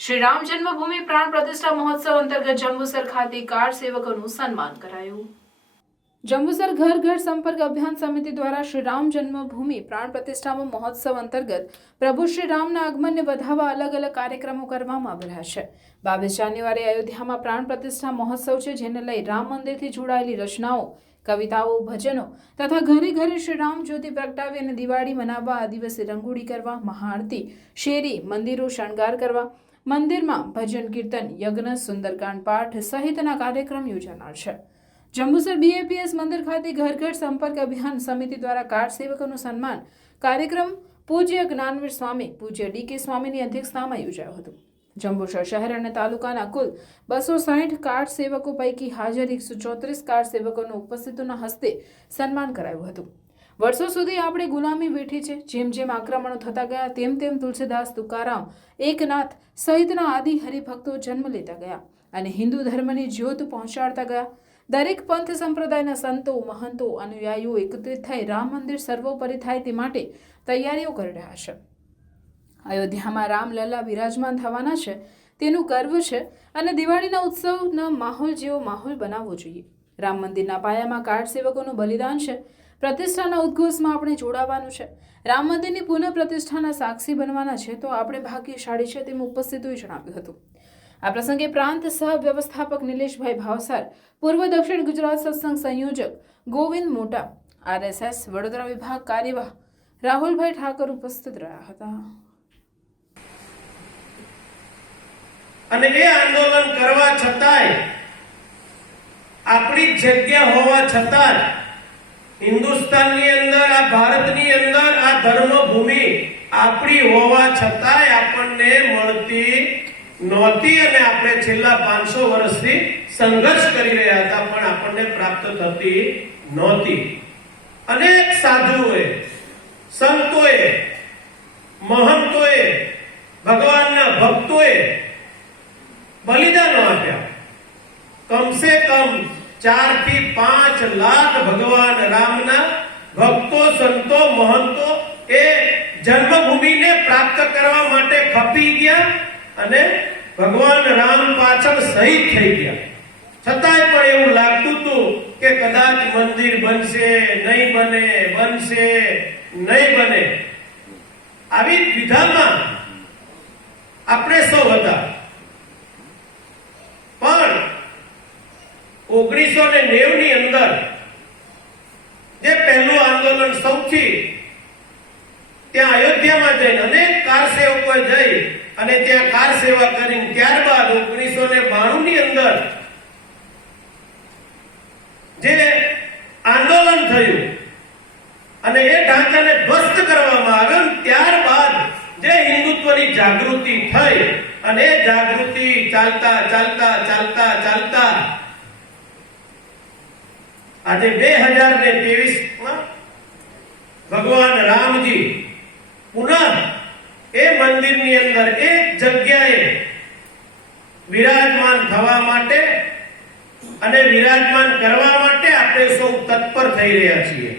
શ્રી રામ જન્મભૂમિ પ્રાણ પ્રતિષ્ઠા મહોત્સવ અંતર્ગત જંબુસર ખાતે કાર સેવકોનું સન્માન કરાયું। જંબુસર ઘર ઘર સંપર્ક અભિયાન સમિતિ દ્વારા શ્રી રામ જન્મભૂમિ પ્રાણ પ્રતિષ્ઠા મહોત્સવ અંતર્ગત પ્રભુ શ્રી રામના આગમનને વધાવવા અલગ અલગ કાર્યક્રમો કરવામાં આવી રહ્યા છે। 22 જાન્યુઆરી અયોધ્યામાં પ્રાણ પ્રતિષ્ઠા મહોત્સવ છે, જેને લઈ રામ મંદિરથી જોડાયેલી રચનાઓ, કવિતાઓ, ભજનો તથા ઘરે ઘરે શ્રી રામ જ્યોતિ પ્રગટાવી અને દિવાળી મનાવવા, આ દિવસે રંગોળી કરવા, મહાઆરતી, શેરી, મંદિરો શણગાર કરવા, મંદિરમાં ભજન કીર્તન, યજ્ઞ, સુંદરકાંડ પાઠ સહિતના કાર્યક્રમ યોજાનાર છે। જંબુસર BAPS મંદિર ખાતે ઘર ઘર સંપર્ક અભિયાન સમિતિ દ્વારા કાર સેવકોનું સન્માન કાર્યક્રમ પૂજ્ય જ્ઞાનવીર સ્વામી, પૂજ્ય DK સ્વામીની અધ્યક્ષતામાં યોજાયો હતો। જંબુસર શહેર અને તાલુકાના કુલ 260 કાર સેવકો પૈકી હાજર 134 કાર સેવકોનું ઉપસ્થિતોના હસ્તે સન્માન કરાયું હતું। વર્ષો સુધી આપણે ગુલામી વેઠી છે। જેમ જેમ આક્રમણો થતા ગયા તેમ તેમ તુલસીદાસ, તુકારામ, એકનાથ સહિતના આદિ હરિભક્તો જન્મ લેતા ગયા અને હિન્દુ ધર્મની જ્યોત પહોંચાડતા ગયા। દરેક પંથ સંપ્રદાયના સંતો, મહંતો, અનુયાયીઓ એકત્રિત થઈ રામ મંદિર સર્વોપરી થાય તે માટે તૈયારીઓ કરી રહ્યા છે। અયોધ્યામાં રામલલ્લા બિરાજમાન થવાના છે તેનું ગર્વ છે અને દિવાળીના ઉત્સવના માહોલ જેવો માહોલ બનાવવો જોઈએ। રામ મંદિરના પાયામાં કાર સેવકોનું બલિદાન છે। પ્રતિષ્ઠાના ઉદ્ઘોષમાં આપણે જોડાવાનું છે। રામ મંદિરની પુનઃ પ્રતિષ્ઠાના સાક્ષી બનવાના છે, તો આપણે ભાગ્યશાળી છે તેમ ઉપસ્થિતોએ જણાવ્યું હતું। આ પ્રસંગે પ્રાંત સહ વ્યવસ્થાપક નિલેશભાઈ ભાવસાર, પૂર્વ દક્ષિણ ગુજરાત સત્સંગ સંયોજક ગોવિંદ મોટા, RSS વડોદરા વિભાગ કાર્યવાહ રાહુલભાઈ ઠાકર ઉપસ્થિત રહ્યા હતા। અને એ આંદોલન કરવા છતાંય, આપણી જગ્યા હોવા છતાં, હિન્દુસ્તાનની અંદર, આ ભારતની અંદર આ ધર્મભૂમિ આપણી હોવા છતાંય આપણને મળતી નહોતી અને આપણે છેલ્લા 500 વર્ષથી સંઘર્ષ કરી રહ્યા હતા, પણ આપણને પ્રાપ્ત થતી નહોતી। અનેક સાધુઓએ, સંતોએ, મહંતોએ, ભગવાનના ભક્તોએ બલિદાનો આપ્યા। કમસે કમ 4 થી 5 લાખ ભગવાન રામના ભક્તો, સંતો, મહંતો એ જન્મભૂમિને પ્રાપ્ત કરવા માટે ખપી ગયા અને ભગવાન રામ પાછળ શહીદ થઈ ગયા। છતાંય પણ એવું લાગતું હતું કે કદાચ મંદિર બનશે, નહીં બને, બનશે, નહીં બને। આવી વિધામાં આપણે સૌ હતા, પણ 1990 ની અંદર જે પહેલું આંદોલન સૌથી ત્યાં અયોધ્યામાં જઈને અનેક કાર સેવકોએ જઈ અને ત્યાં કાર સેવા કરી, ત્યારબાદ 1992 ની અંદર જે આંદોલન થયું અને એ ઢાંચાને ધ્વસ્ત કરવામાં આવ્યો, ત્યારબાદ જે હિન્દુત્વની જાગૃતિ થઈ અને એ જાગૃતિ ચાલતા ચાલતા ચાલતા ચાલતા આજે 2023માં ભગવાન રામજી પુનઃ એ મંદિરની અંદર એક જગ્યાએ વિરાજમાન થવા માટે અને વિરાજમાન કરવા માટે આપણે સૌ તત્પર થઈ રહ્યા છીએ।